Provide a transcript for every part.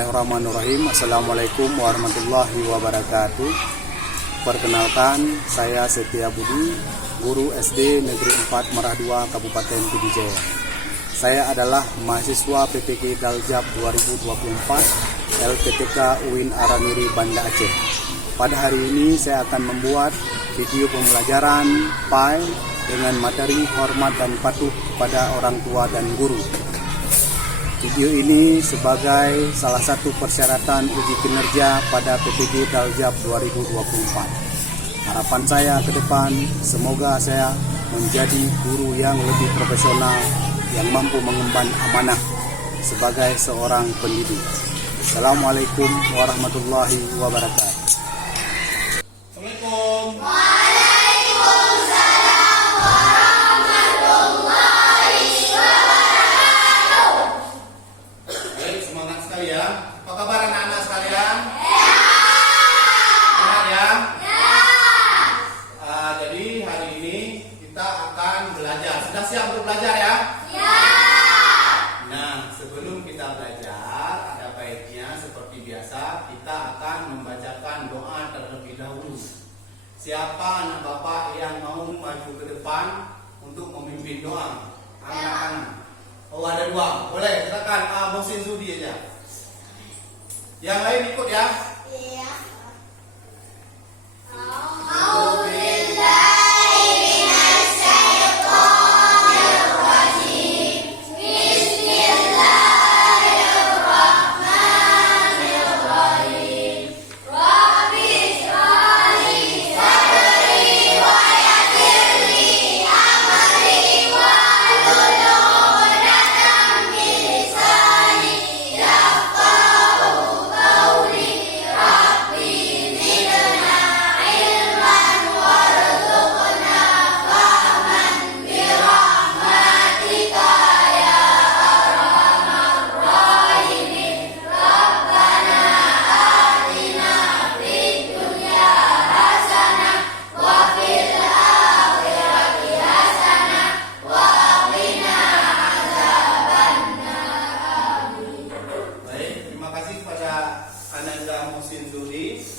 Bismillahirrahmanirrahim. Assalamualaikum warahmatullahi wabarakatuh. Perkenalkan, saya Setia Budi, guru SD Negeri 4 Merah 2 Kabupaten Pidijaya. Saya adalah mahasiswa PPG Daljab 2024 LPTK UIN Aramiri Banda Aceh. Pada hari ini saya akan membuat video pembelajaran PAI dengan materi hormat dan patuh kepada orang tua dan guru. Video ini sebagai salah satu persyaratan uji kinerja pada PPG Daljab 2024. Harapan saya ke depan, semoga saya menjadi guru yang lebih profesional, yang mampu mengemban amanah sebagai seorang pendidik. Assalamualaikum warahmatullahi wabarakatuh. Assalamualaikum. Sudah siap untuk belajar ya? Ya. Nah, sebelum kita belajar, ada baiknya seperti biasa kita akan membacakan doa terlebih dahulu. Siapa anak bapak yang mau maju ke depan untuk memimpin doa? Anak-anak. Oh, ada dua. Boleh, silakan. Mohsin Zudi aja. Yang lain ikut ya? Iya.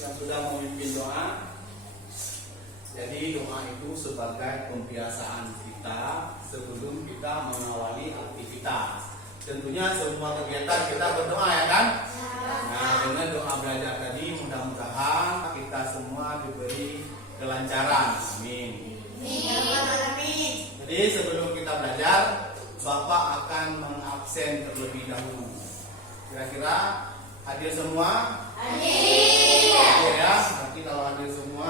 Yang sudah memimpin doa. Jadi doa itu sebagai pembiasaan kita sebelum kita mengawali aktivitas. Tentunya semua kegiatan kita berdoa ya kan? Nah, dengan doa belajar tadi mudah-mudahan kita semua diberi kelancaran. Amin. Jadi sebelum kita belajar, Bapak akan mengabsen terlebih dahulu. Kira-kira hadir semua? Hadir. Hadir ya. Nanti kalau hadir semua,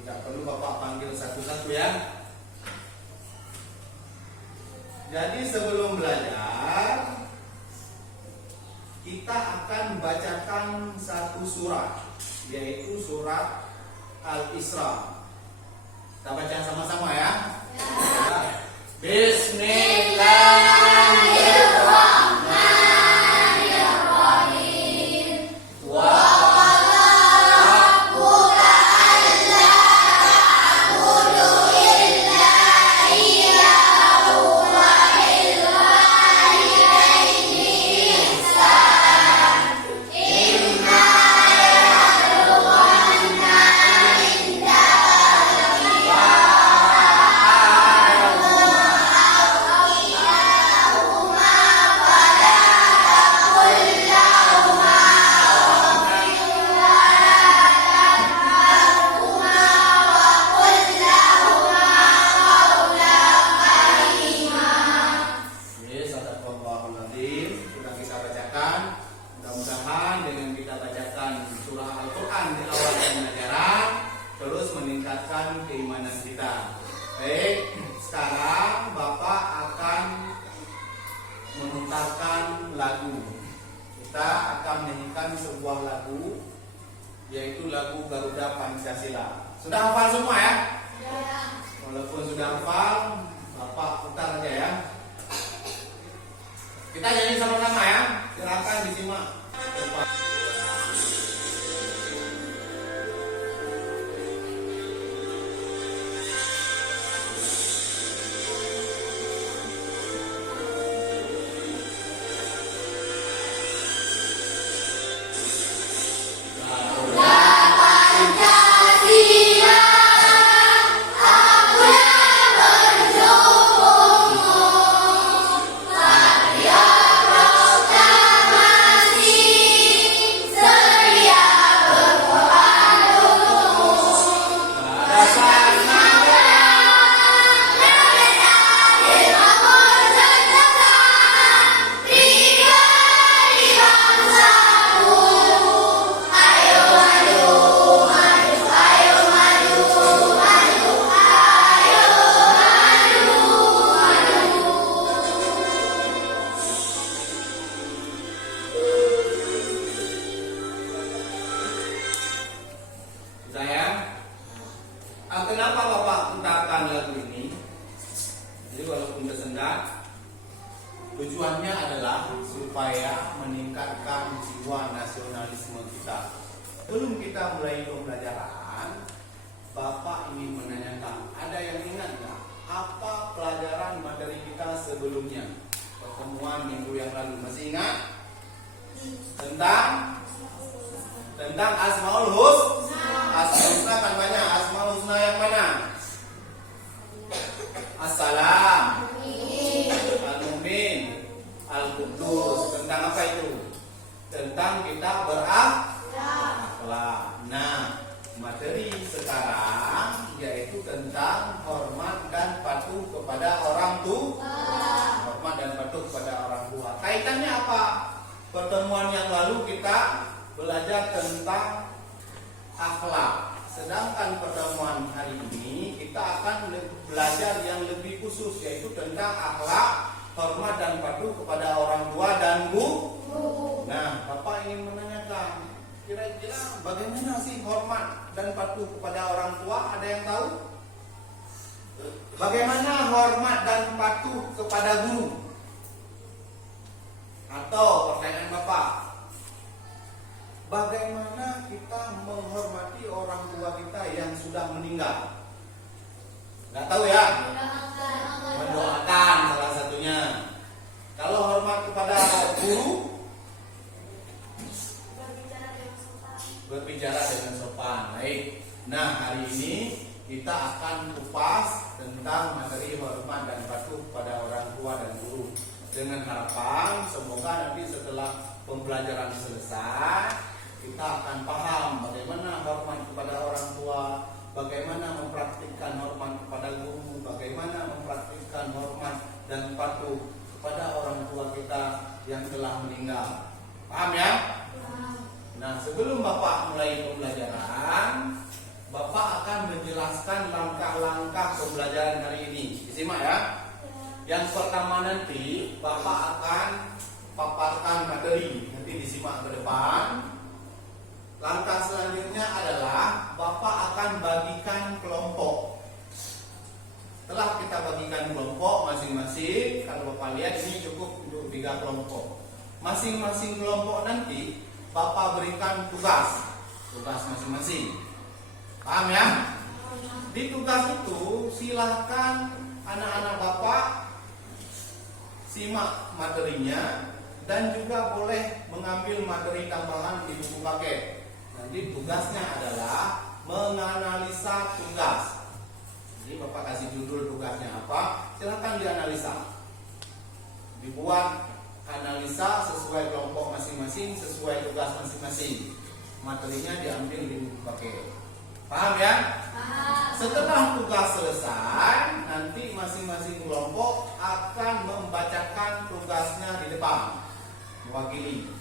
tidak perlu Bapak panggil satu-satu ya. Jadi sebelum belajar, kita akan bacakan satu surat, yaitu surat Al-Isra. Kita baca sama-sama ya. Ya. Bismillahirrahmanirrahim. Keimanan kita. Baik, sekarang Bapak akan memutarkan lagu. Kita akan menyanyikan sebuah lagu, yaitu lagu Garuda Pancasila. Sudah hafal semua ya? Ya. Walaupun sudah hafal, Bapak putar aja ya. Kita nyanyi sama-sama ya. Silakan disimak. ataupun tersendat. Tujuannya adalah supaya meningkatkan jiwa nasionalisme kita. Sebelum kita mulai pembelajaran, Bapak ingin menanyakan, ada yang ingat nggak apa pelajaran materi kita sebelumnya? Pertemuan minggu yang lalu, masih ingat? Tentang Asmaul Husna. Asmaul Husna kan banyak. Asmaul Husna yang mana? Assalam, Al-Mu'min, Al-Qudus. Tentang apa itu? Tentang kita berakhlak. Nah, materi sekarang yaitu tentang hormat dan patuh kepada orang tua. Hormat dan patuh kepada orang tua. Kaitannya apa? Pertemuan yang lalu kita belajar tentang akhlak. Sedangkan pertemuan hari ini kita akan belajar yang lebih khusus, yaitu tentang akhlak, hormat dan patuh kepada orang tua dan guru. Nah, Bapak ingin menanyakan, kira-kira bagaimana sih hormat dan patuh kepada orang tua? Ada yang tahu? Bagaimana hormat dan patuh kepada guru? Atau pertanyaan Bapak, bagaimana kita menghormati orang tua kita yang sudah meninggal? Nggak tahu ya? Mendoakan salah satunya. Kalau hormat kepada guru, berbicara dengan sopan. Baik. Nah, hari ini kita akan kupas tentang materi hormat dan patuh pada orang tua dan guru. Dengan harapan semoga nanti setelah pembelajaran selesai, kita akan paham bagaimana hormat kepada orang tua, bagaimana mempraktikkan hormat kepada guru, bagaimana mempraktikkan hormat dan patuh kepada orang tua kita yang telah meninggal. Paham ya? Nah, sebelum Bapak mulai pembelajaran, Bapak akan menjelaskan langkah-langkah pembelajaran hari ini. Disimak ya. Yang pertama nanti Bapak akan paparkan materi. Nanti disimak ke depan. Langkah selanjutnya adalah Bapak akan bagikan kelompok. Setelah kita bagikan kelompok masing-masing, kalau Bapak lihat ini cukup untuk 3 kelompok. Masing-masing kelompok nanti Bapak berikan tugas masing-masing. Paham ya? Di tugas itu silahkan anak-anak Bapak simak materinya dan juga boleh mengambil materi tambahan di buku paket. Nanti tugasnya adalah menganalisa tugas. Jadi Bapak kasih judul tugasnya apa, silahkan dianalisa. Dibuat analisa sesuai kelompok masing-masing, sesuai tugas masing-masing. Materinya diambil di buku paket. Paham ya? Setelah tugas selesai, nanti masing-masing kelompok akan membacakan tugasnya di depan, mewakili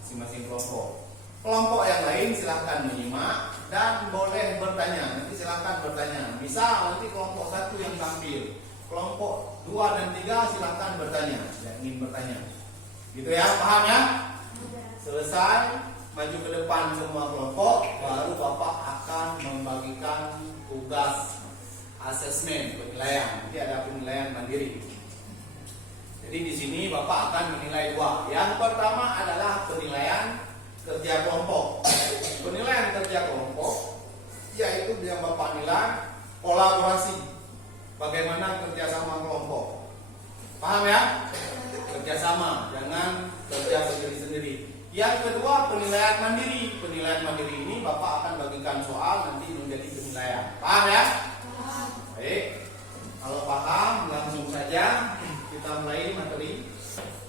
masing-masing kelompok. Kelompok yang lain silahkan menyimak dan boleh bertanya. Nanti silahkan bertanya. Misal nanti kelompok 1 yang tampil, kelompok 2 dan 3 silahkan bertanya, yang ingin bertanya. Gitu ya, paham ya? Selesai, maju ke depan semua kelompok, baru Bapak akan membagikan tugas asesmen, penilaian. Nanti ada penilaian mandiri. Jadi di sini Bapak akan menilai 2. Yang pertama adalah penilaian kerja kelompok. Penilaian kerja kelompok yaitu yang Bapak nilai kolaborasi. Bagaimana kerjasama kelompok. Paham ya? Kerjasama, jangan kerja sendiri-sendiri. Yang kedua penilaian mandiri. Penilaian mandiri ini Bapak akan bagikan soal nanti menjadi penilaian. Paham ya? Baik. Kalau paham langsung saja kita mulai materi.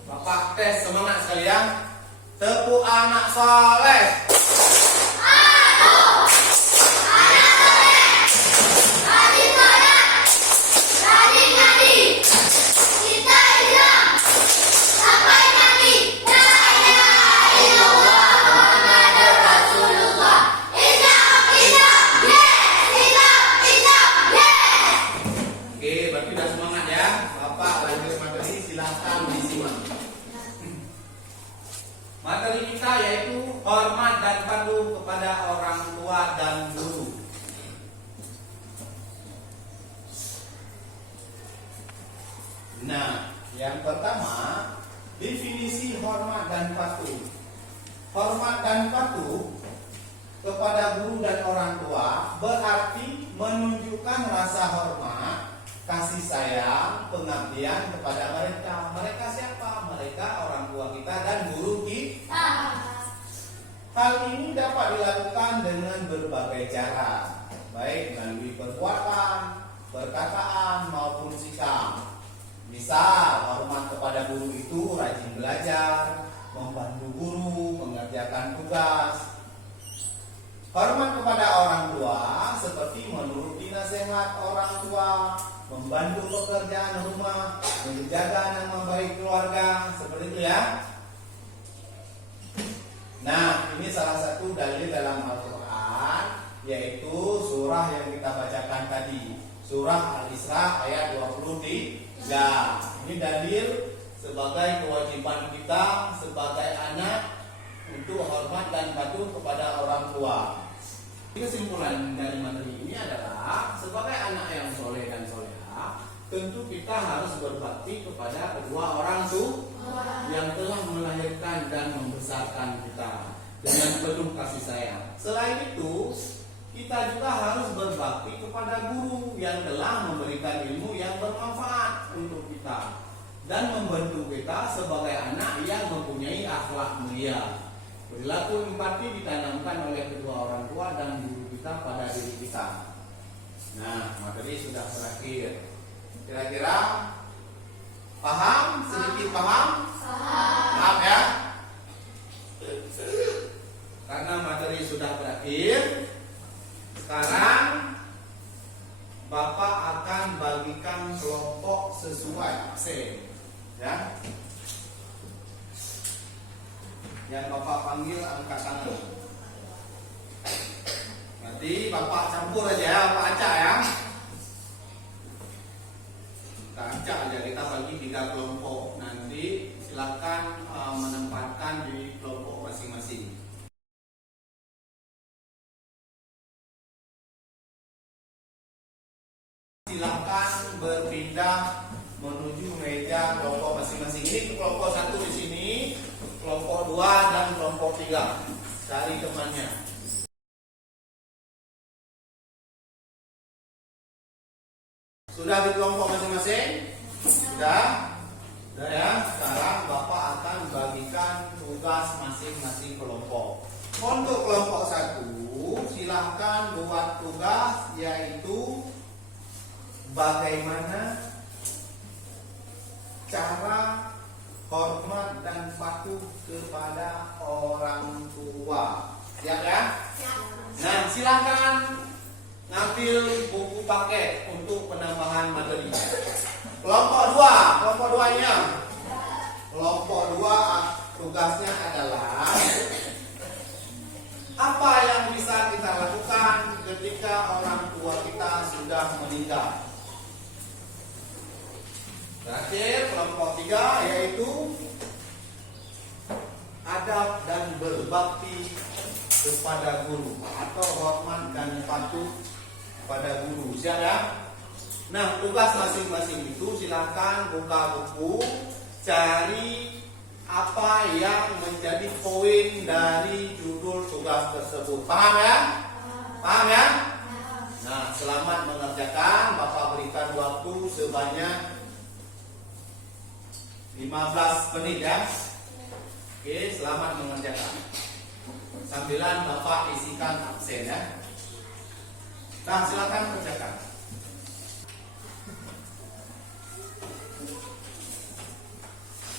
Bapak tes semangat sekalian. Tepuk anak soleh. Materi kita yaitu hormat dan patuh kepada orang tua dan guru. Nah, yang pertama, definisi hormat dan patuh. Hormat dan patuh kepada guru dan orang tua berarti menunjukkan rasa hormat, kasih sayang, pengabdian kepada mereka. Mereka siapa? Mereka orang tua kita dan guru kita. Hal ini dapat dilakukan dengan berbagai cara, baik melalui perbuatan, perkataan maupun sikap. Misal, hormat kepada guru itu rajin belajar, membantu guru, mengerjakan tugas. Hormat kepada orang tua seperti menuruti nasihat orang tua, membantu pekerjaan rumah, menjaga nama baik keluarga, seperti itu ya. Nah, ini salah satu dalil dalam Al-Quran, yaitu surah yang kita bacakan tadi, surah Al-Isra ayat 23. Ini dalil sebagai kewajiban kita sebagai anak untuk hormat dan patuh kepada orang tua. Kesimpulan dari materi ini adalah sebagai anak yang soleh dan soleha, tentu kita harus berbakti kepada kedua orang tua yang telah melahirkan dan membesarkan kita dengan penuh kasih sayang. Selain itu, kita juga harus berbakti kepada guru yang telah memberikan ilmu yang bermanfaat untuk kita dan membantu kita sebagai anak yang mempunyai akhlak mulia. Perilaku empati ditanamkan oleh kedua orang tua dan guru kita pada diri kita. Nah, materi sudah berakhir. Kira-kira paham? Sedikit paham? Paham ya? Karena materi sudah berakhir, sekarang Bapak akan bagikan kelompok sesuai absen, ya. Yang Bapak panggil angkat tangan. Nanti Bapak campur aja, Bapak acak ya. Kita acak aja, kita bagi 3 kelompok. Nanti silakan menempatkan di kelompok masing-masing. Silakan berpindah menuju meja kelompok masing-masing. Ini kelompok 1 di sini, kelompok 2 dan kelompok 3. Cari temannya. Sudah di kelompok masing-masing? Sudah? Sudah ya? Sekarang Bapak akan bagikan tugas masing-masing kelompok. Untuk kelompok 1, silahkan buat tugas yaitu bagaimana cara hormat dan patuh kepada orang tua. Siap ya? Nah, silakan ngambil buku paket untuk penambahan materi. Kelompok 2-nya. Kelompok 2 tugasnya adalah apa yang bisa kita lakukan ketika orang tua kita sudah meninggal. Terakhir, kelompok 3 yaitu adab dan berbakti kepada guru atau hormat dan patuh pada guru. Siap ya? Nah, tugas masing-masing itu silakan buka buku, cari apa yang menjadi poin dari judul tugas tersebut. Paham ya? Paham ya? Nah, selamat mengerjakan. Bapak berikan waktu sebanyak 15 menit ya. Oke, selamat mengerjakan. Sambilan Bapak isikan absen ya. Nah, silakan kerjakan.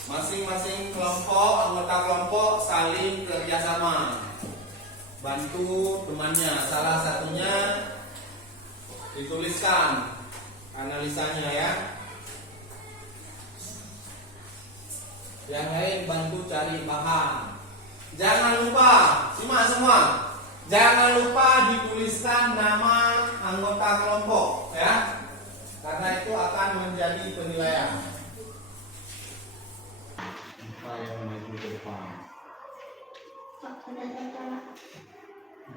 Masing-masing kelompok, anggota kelompok saling kerjasama, bantu temannya. Salah satunya dituliskan analisanya ya. Yang lain bantu cari bahan. Jangan lupa, simak semua. Jangan lupa dituliskan nama anggota kelompok ya. Karena itu akan menjadi penilaian. Apa yang maju ke depan?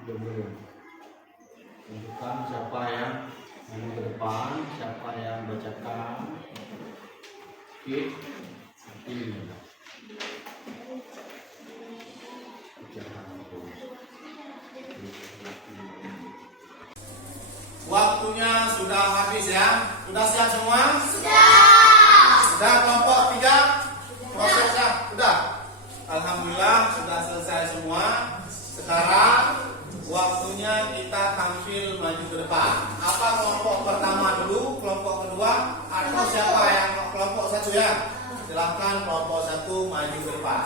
Belum. Tunjukkan siapa yang maju ke depan, siapa yang bacakan. Oke. Waktunya sudah habis ya. Sudah siap semua? Sudah kelompok 3? Prosesnya sudah. Alhamdulillah sudah selesai semua. Sekarang waktunya kita tampil maju ke depan. Apa kelompok pertama dulu, kelompok kedua, atau siapa yang kelompok 1 ya? Silahkan kelompok 1 maju ke depan.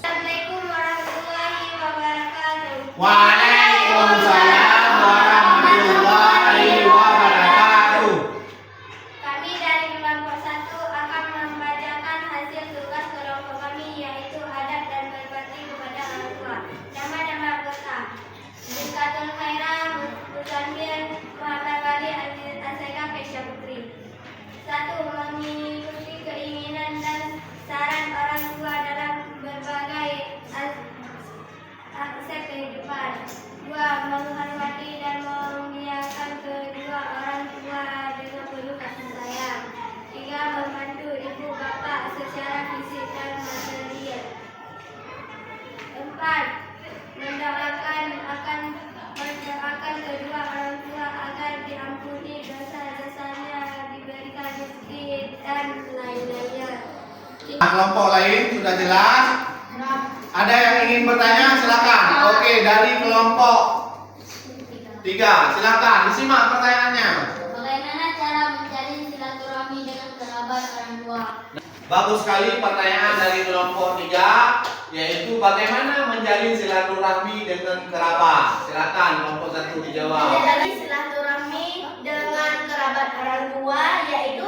Assalamualaikum warahmatullahi wabarakatuh. Waalaikumsalam warahmatullahi wabarakatuh. Kami dari kelompok 1 akan membacakan hasil tugas kelompok kami, yaitu adab dan berbakti kepada orang tua. Nama-nama anggota: Rizkatul Khairah, Musanbir, Muhammad Wali, Aseka, Kesha Putri. 1. Mengikuti keinginan dan saran orang tua dalam berbagai aspek kehidupan. 2. Menghormati dan memuliakan kedua orang tua dengan penuh kasih sayang. 3. Membantu ibu bapak secara fisik dan material. 4. Mendoakan kedua orang tua agar diampuni dosa-dosanya, diberikan rezeki dan lain-lainnya. Kelompok lain sudah jelas? Ada yang ingin bertanya? Silakan. Oke, dari kelompok 3, silakan disimak pertanyaannya. Bagaimana cara menjalin silaturahmi dengan kerabat orang tua? Bagus sekali pertanyaan dari kelompok 3, yaitu bagaimana menjalin silaturahmi dengan kerabat. Silakan kelompok 1 dijawab. Menjalin silaturahmi dengan kerabat orang tua yaitu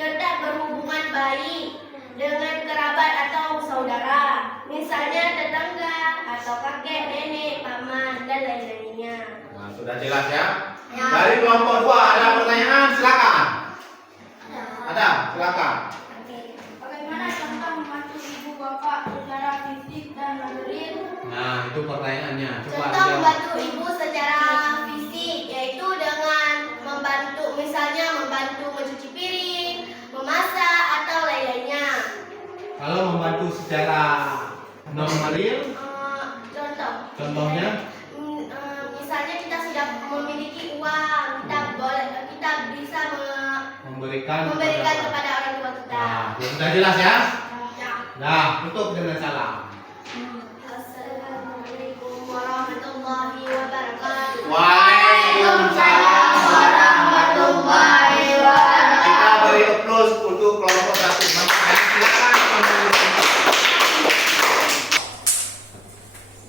tetap berhubungan baik dengan kerabat atau saudara, misalnya tetangga atau kakek, nenek, paman, dan lain-lainnya. Nah, sudah jelas ya? Dari kelompok 2 ada pertanyaan? Silakan. Ada? Silakan. Bagaimana contoh membantu ibu bapak secara fisik dan material? Nah, itu pertanyaannya. Coba Contoh membantu ibu secara fisik yaitu dengan membantu, misalnya membantu mencuci piring, memasak, atau lain-lainnya. Kalau membantu secara non material, contohnya? Misalnya kita sudah memiliki uang, kita bisa Memberikan kepada orang tua kita. Nah, sudah jelas ya? Ya. Nah, tutup dengan salam. Assalamualaikum warahmatullahi wabarakatuh. Waalaikumsalam warahmatullahi wabarakatuh. Kita beri applause untuk kelompok 1. Silakan.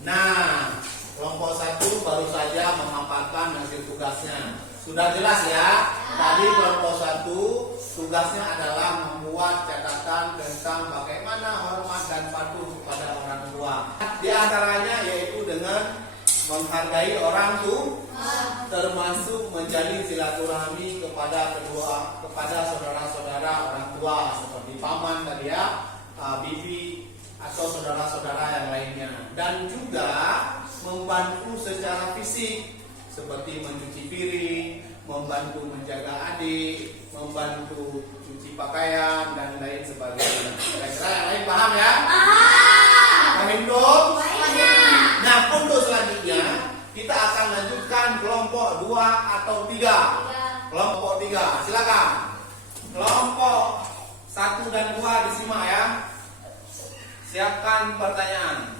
Nah, kelompok 1 baru saja memaparkan hasil tugasnya. Sudah jelas ya? Tadi kelompok 1 tugasnya adalah membuat catatan tentang bagaimana hormat dan patuh kepada orang tua. Di antaranya yaitu dengan menghargai orang tua, termasuk menjalin silaturahmi kepada saudara-saudara orang tua seperti paman tadi ya, bibi atau saudara-saudara yang lainnya, dan juga membantu secara fisik seperti mencuci piring, membantu menjaga adik, membantu cuci pakaian dan lain sebagainya. Kira-kira yang lain paham ya? Paham dong? Nah, untuk selanjutnya kita akan lanjutkan kelompok 2 atau 3. Kelompok 3, silakan. Kelompok 1 dan 2 disimak ya. Siapkan pertanyaan.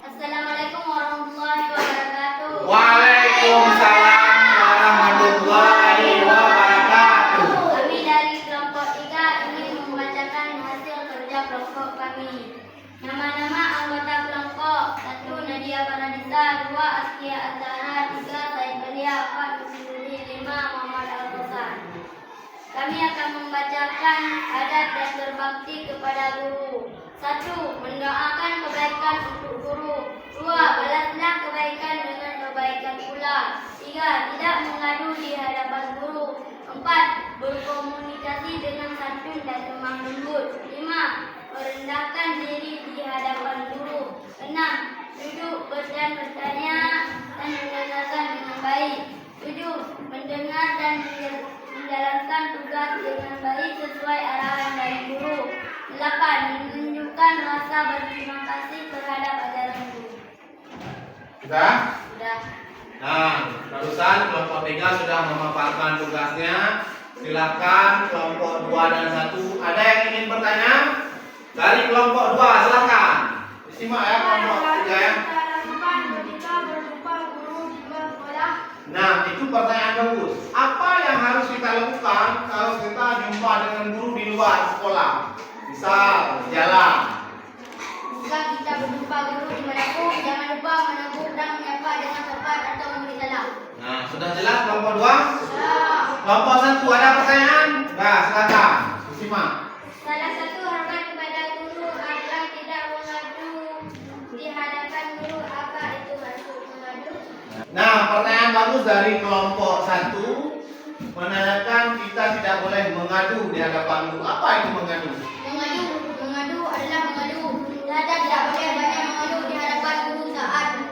Assalamualaikum warahmatullahi wabarakatuh. Waalaikumsalam warahmatullahi wabarakatuh. Kami dari kelompok 3 ingin membacakan hasil kerja kelompok kami. Nama-nama anggota kelompok: 1. Nadia Paradisa, 2. Askia Azhara, 3. Said Belia, 4. Usuli, 5. Muhammad Al-Hasan. Kami akan membacakan adab dan berbakti kepada guru. 1. Mendoakan kebaikan untuk guru. 2. Balaslah kebaikan dengan kebaikan pula. 3. Tidak mengadu di hadapan guru. 4. Berkomunikasi dengan santun dan lemah lembut. 5. Merendahkan diri di hadapan guru. 6. Duduk dan bertanya dan mendengarkan dengan baik. 7. Mendengar dan menjalankan tugas dengan baik sesuai arahan dari guru. 8. Menunjukkan rasa berterima kasih terhadap ajaran guru. Sudah? Sudah. Nah, barusan kelompok 3 sudah memaparkan tugasnya. Silakan kelompok 2 dan 1. Ada yang ingin bertanya? Dari kelompok 2 silakan. Disimak ya kelompok 3 ya. Nah, itu pertanyaan bagus. Apa yang harus kita lakukan kalau kita jumpa dengan guru di luar sekolah? Misal jalan. Jika kita berjumpa guru dimanapun, jangan lupa menegur dan menyapa dengan sopan atau memberi salam. Nah, sudah jelas kelompok 2? Kelompok 1 ada pertanyaan? Nah, silakan. Disimak. Salah satu hormat kepada guru adalah tidak mengadu di hadapan guru. Apa itu maksud mengadu? Nah, pertanyaan bagus dari kelompok 1 menanyakan kita tidak boleh mengadu di hadapan guru. Apa itu mengadu? Mengadu adalah mengadu. Kita tidak boleh banyak mengadu di hadapan guru saat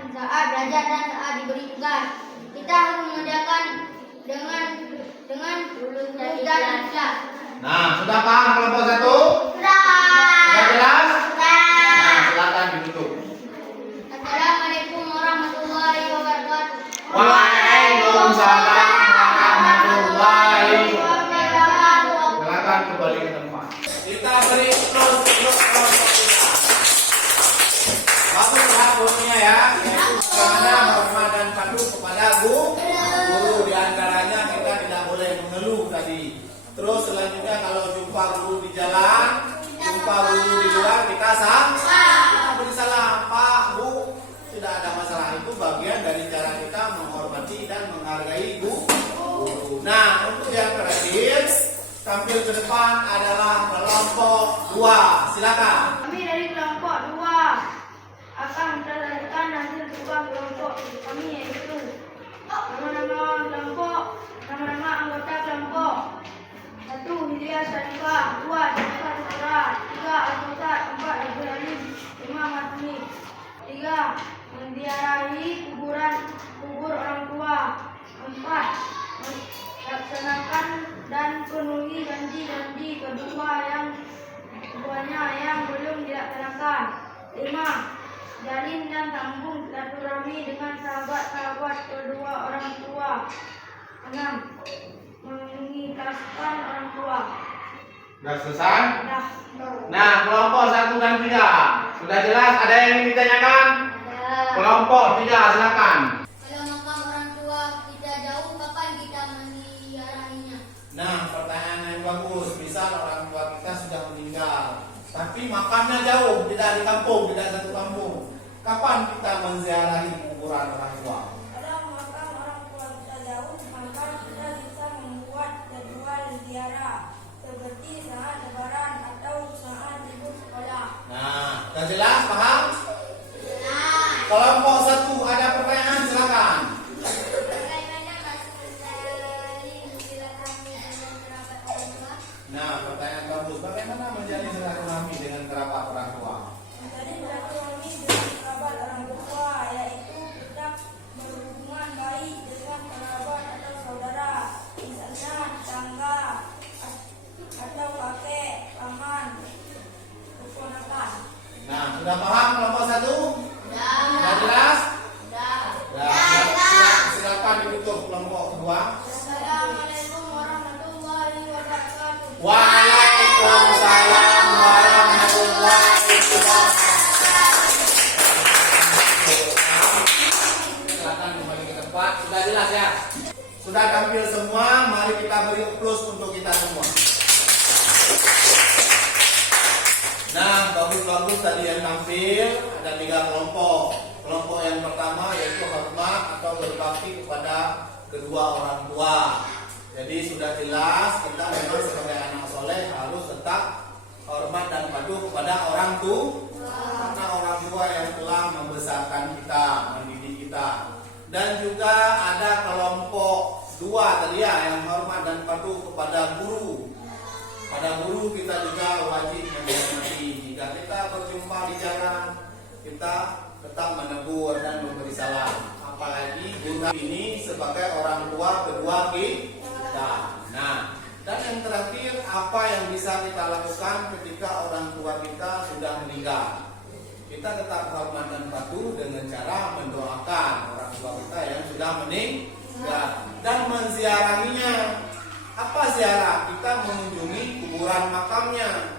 belajar dan saat diberi tugas. Kita harus mengerjakan dengan tulus dan ikhlas. Nah, sudah paham kelompok 1? Sudah. Sudah jelas? Sudah. Nah, silakan ditutup. Assalamualaikum warahmatullahi wabarakatuh. Waalaikumsalam warahmatullahi wabarakatuh. Silakan kembali ke tempat. Kita beri terus untuk kelompok 3. Bagus ya gurunya ya, yaitu bagaimana hormat dan patuh kepada guru. Di antaranya kita tidak boleh mengeluh tadi. Terus selanjutnya kalau jumpa guru di jalan, jumpa guru di luar, kita beri salam, Pak, Bu. Tidak ada masalah, itu bagian dari cara kita menghormati dan menghargai guru. Nah, untuk yang terakhir, tampil ke depan adalah kelompok 2. Silakan. Kami dari kelompok 2 akan menjelaskan hasil tugas kelompok kami, yaitu nama-nama anggota kelompok. 1. Hidayah Syarifah. 2. Jennifer Sutra. 3. Al-Fasad. 4. Abdul Alim. 5. Matmi. 3. Menziarahi kubur orang tua. 4. Laksanakan dan penuhi janji-janji keduanya yang belum dilaksanakan. 5. Jalin dan sambung silaturahmi dengan sahabat-sahabat kedua orang tua. 6. Mengikhlaskan orang tua. Sudah selesai? Dah. Nah, kelompok 1 dan 3 sudah jelas? Ada yang ingin ditanyakan? Kelompok 3 silakan. Kalau makam orang tua kita jauh, kapan kita menziarahinya? Nah, pertanyaan yang bagus. Misal orang tua kita sudah meninggal, tapi makamnya jauh, tidak di kampung, tidak satu kampung. Kapan kita menziarahi kuburan orang tua? Kalau makam orang tua kita jauh, maka kita bisa membuat jadwal ziarah seperti saat lebaran atau saat libur sekolah. Nah, sudah jelas? Paham? Kelompok 1 ada pertanyaan, silakan. Bagaimana masuk menjalin silaturahmi dengan kerabat orang tua? Nah, pertanyaan bagus. Bagaimana menjalin silaturahmi dengan kerabat orang tua? Jadi silaturahmi dengan kerabat orang tua, yaitu kita berhubungan baik dengan kerabat atau saudara, misalnya tetangga atau kakek, paman, keponakan. Nah, sudah paham kelompok 1? Sudah jelas? Silakan ditutup kelompok 2. Assalamualaikum warahmatullahi wabarakatuh. Waalaikumsalam warahmatullahi wabarakatuh. Silakan kembali ke tempat. Sudah jelas ya? Sudah tampil semua. Mari kita beri plus untuk kita semua. Nah, bagus-bagus tadi yang tampil. Ada 3 kelompok. Kelompok yang pertama yaitu hormat atau berbakti kepada kedua orang tua. Jadi sudah jelas kita memang sebagai anak soleh harus tetap hormat dan patuh kepada orang tua. Karena orang tua yang telah membesarkan kita, mendidik kita. Dan juga ada kelompok 2 tadi ya, yang hormat dan patuh kepada guru. Pada guru kita juga wajib menghormati. Jika kita berjumpa di jalan, kita tetap menegur dan memberi salam. Apalagi guru ini sebagai orang tua kedua kita. Nah, dan yang terakhir, apa yang bisa kita lakukan ketika orang tua kita sudah meninggal? Kita tetap hormat dan patuh dengan cara mendoakan orang tua kita yang sudah meninggal dan menziarahinya. Apa ziarah? Kita mengunjungi kuburan makamnya.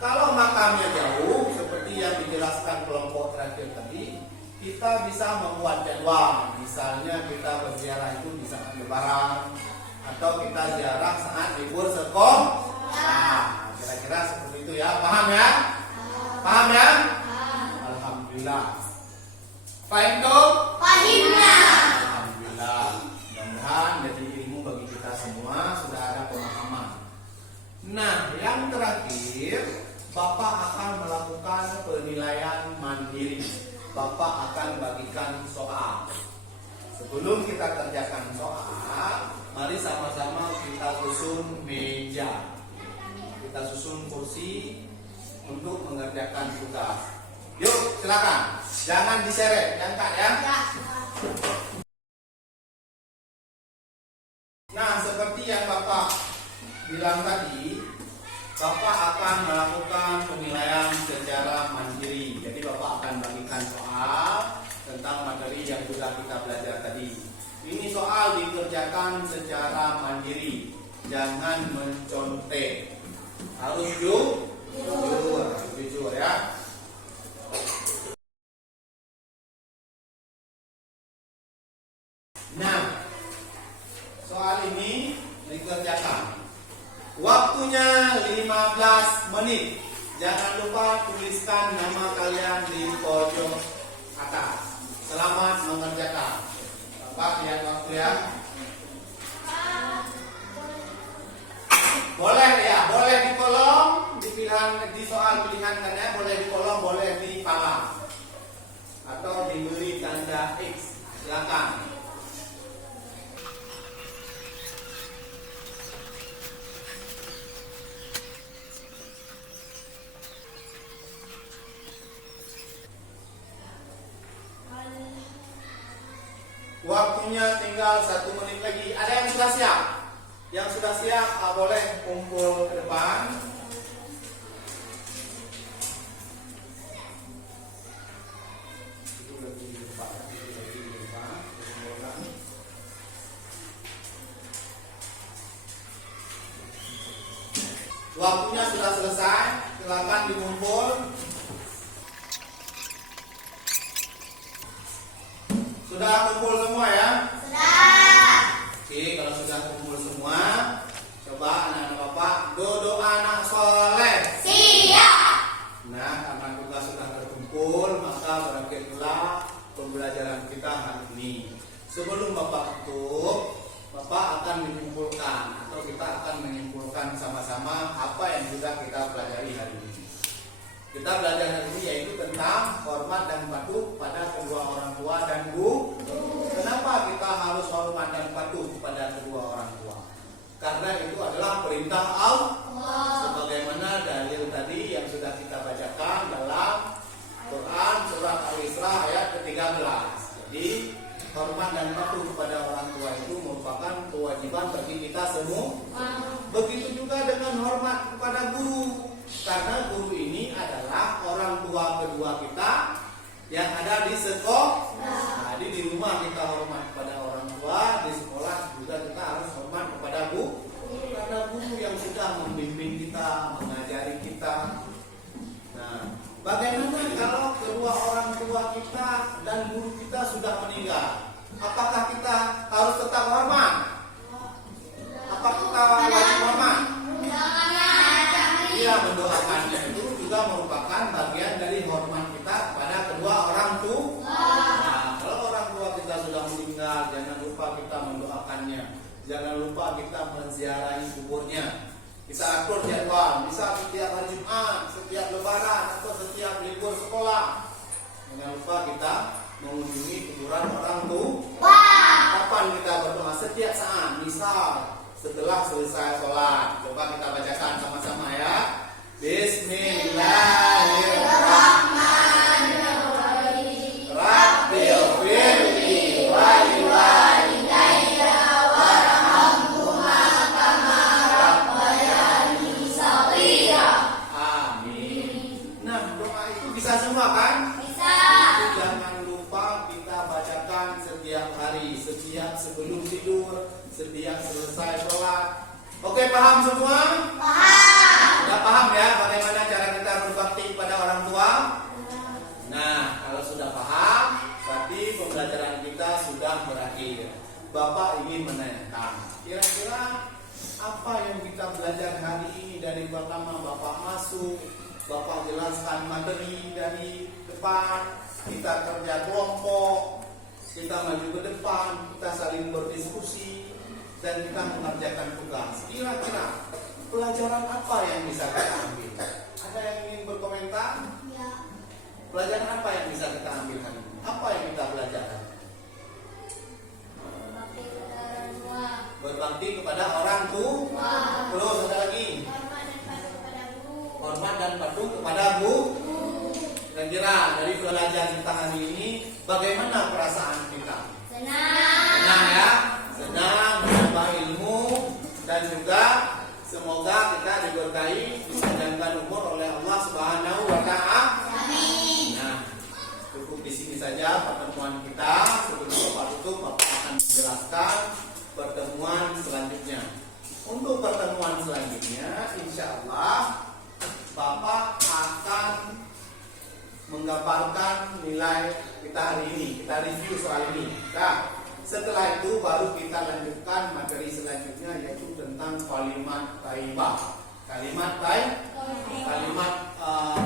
Kalau makamnya jauh, seperti yang dijelaskan kelompok terakhir tadi, kita bisa membuat jadwal. Misalnya kita berziarah itu di saat lebaran, atau kita ziarah saat libur sekolah. Nah, kira-kira seperti itu ya. Paham ya? Paham ya? Alhamdulillah. Paham tuh? Fahimna. Alhamdulillah. Mudah-mudahan jadi ilmu bagi kita semua, sudah ada pemahaman. Nah, yang terakhir, Bapak akan melakukan penilaian mandiri. Bapak akan bagikan soal. Sebelum kita kerjakan soal, mari sama-sama kita susun meja. Kita susun kursi untuk mengerjakan tugas. Yuk, silakan. Jangan diseret, diangkat ya. Nah, seperti yang Bapak bilang tadi, Bapak akan melakukan penilaian secara mandiri. Jadi Bapak akan bagikan soal tentang materi yang sudah kita belajar tadi. Ini soal dikerjakan secara mandiri, jangan mencontek. Harus jujur ya. Nah, soal ini dikerjakan. Waktunya 15 menit. Jangan lupa tuliskan nama kalian di pojok atas. Selamat mengerjakan. Bapak lihat waktu ya. Boleh ya, boleh di kolom, di soal pilihan kalian boleh di kolom, boleh di palang, atau diberi tanda X. Silakan. Waktunya tinggal 1 menit lagi. Ada yang sudah siap? Yang sudah siap boleh kumpul ke depan. Waktunya sudah selesai. Silakan dikumpul. Sudah kumpul semua ya? Sudah. Oke, kalau sudah kumpul semua, coba anak-anak Bapak doa anak soleh. Siap. Nah, karena tugas sudah terkumpul, maka berakhirlah pembelajaran kita hari ini. Sebelum Bapak tutup, Bapak akan menyimpulkan atau kita akan menyimpulkan sama-sama apa yang sudah kita pelajari hari ini. Kita belajar hari ini yaitu tentang hormat dan patuh pada kedua orang tua dan guru. Kenapa kita harus hormat dan patuh kepada kedua orang tua? Karena itu adalah perintah Allah. Sebagaimana dalil tadi yang sudah kita bacakan dalam Quran surat Al-Isra ayat ke-13. Jadi hormat dan patuh kepada orang tua itu merupakan kewajiban bagi kita semua. Begitu juga dengan hormat kepada guru. Karena guru ini adalah orang tua kedua kita yang ada di sekolah. Jadi di rumah kita hormat kepada orang tua, di sekolah juga kita harus hormat kepada guru. Karena guru yang sudah membimbing kita, mengajari kita. Nah, bagaimana kalau kedua orang tua kita dan guru kita sudah meninggal? Apakah kita harus tetap hormat? Apakah kita wajib hormat? Iya, mendoakannya itu juga merupakan bagian dari hormat kita kepada kedua orang tua. Nah, kalau orang tua kita sudah meninggal, jangan lupa kita mendoakannya. Jangan lupa kita menziarahi kuburnya. Bisa atur jadwal, bisa setiap hari Jumat, setiap lebaran, atau setiap libur sekolah. Jangan lupa kita mengunjungi kuburan orang tua. Kapan kita berdoa? Setiap saat. Misal setelah selesai sholat. Coba kita bacakan sama-sama ya. Bismillahirrahmanirrahim. Rabbil firli wali walidayya warhamhuma kama semua? Paham. Sudah paham ya bagaimana cara kita berbakti kepada orang tua? Nah, kalau sudah paham, berarti pembelajaran kita sudah berakhir. Bapak ingin menanyakan, kira-kira apa yang kita belajar hari ini dari pertama Bapak masuk, Bapak jelaskan materi dari depan, kita kerja kelompok, kita maju ke depan, kita saling berdiskusi, dan kita mengerjakan tugas. Kira-kira pelajaran apa yang bisa kita ambil? Ada yang ingin berkomentar? Ya. Pelajaran apa yang bisa kita ambil hari ini? Apa yang kita belajar? Berbakti kepada orang tua. Berbakti kepada orang tua. Terus ada lagi. Hormat dan patuh kepada guru. Hormat dan patuh kepada guru. Kira-kira dari belajar kita hari ini, bagaimana perasaan kita? Senang. Senang ya, senang menambah ilmu dan juga semoga kita diberkahi dipanjangkan umur oleh Allah Subhanahu wa Ta'ala. Amin. Nah, cukup di sini saja pertemuan kita. Sebelum Bapak tutup, Bapak akan menjelaskan pertemuan selanjutnya. Untuk pertemuan selanjutnya, insya Allah Bapak akan menggambarkan nilai kita hari ini. Kita review soal ini. Nah, setelah itu baru kita lanjutkan materi selanjutnya, yaitu tentang kalimat thayyibah. Kalimat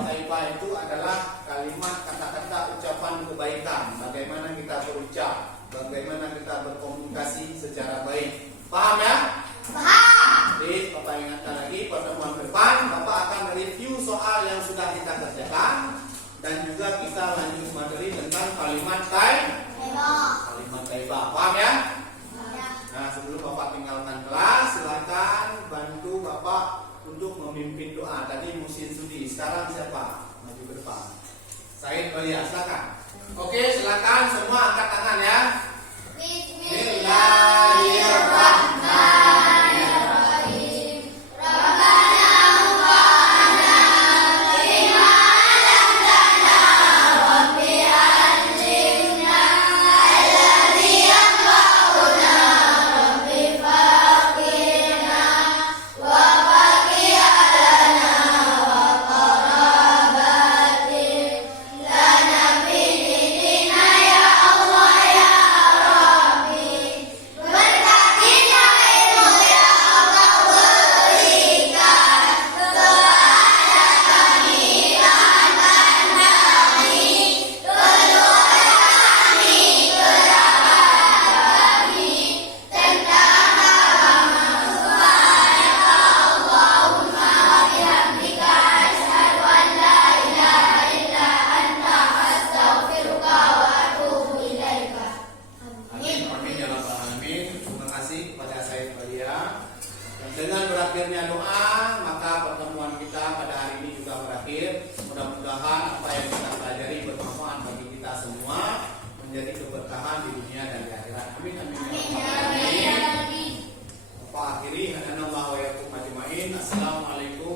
thayyibah itu adalah kalimat kata-kata ucapan kebaikan. Bagaimana kita berucap, bagaimana kita berkomunikasi secara baik. Paham ya? Paham. Jadi Bapak ingatkan lagi, pertemuan depan Bapak akan mereview soal yang sudah kita kerjakan dan juga kita lanjut materi tentang kalimat thayyibah. Paham ya? Nah, sebelum Bapak tinggalkan kelas, silakan bantu Bapak untuk memimpin doa. Tadi Musin Sudi, sekarang siapa? Maju ke depan. Said Balia, silakan. Oke, silakan semua angkat tangan ya. Bismillahirrahmanirrahim. Rabbana wa'ana bima lamtana Rabbi alimna alladhi yanfa'una Rabbi faqina wa baqiyalana wa qarabatin lana bidina ya Allah ya Rabbi. Berkatin ya ilmu ya Allah berikan kepada kami rahmat kami, keluarga kami, kerabat kami, tentang agama subhanaka Allahumma wa bihamdika asyhadu an la ilaha illa anta astaghfiruka wa atubu ilaika. Amin, amin ya rabbal alamin. Terima kasih kepada Said Balia. Dan dengan berakhirnya doa, maka pertemuan kita pada hari ini juga berakhir. Mudah-mudahan apa yang kita pelajari bermanfaat bagi kita semua, menjadi keberkahan di dunia dan di akhirat. Amin, amin ya rabbal alamin. Bapak akhiri, hadanallahu wa yakum ajmain. Assalamualaikum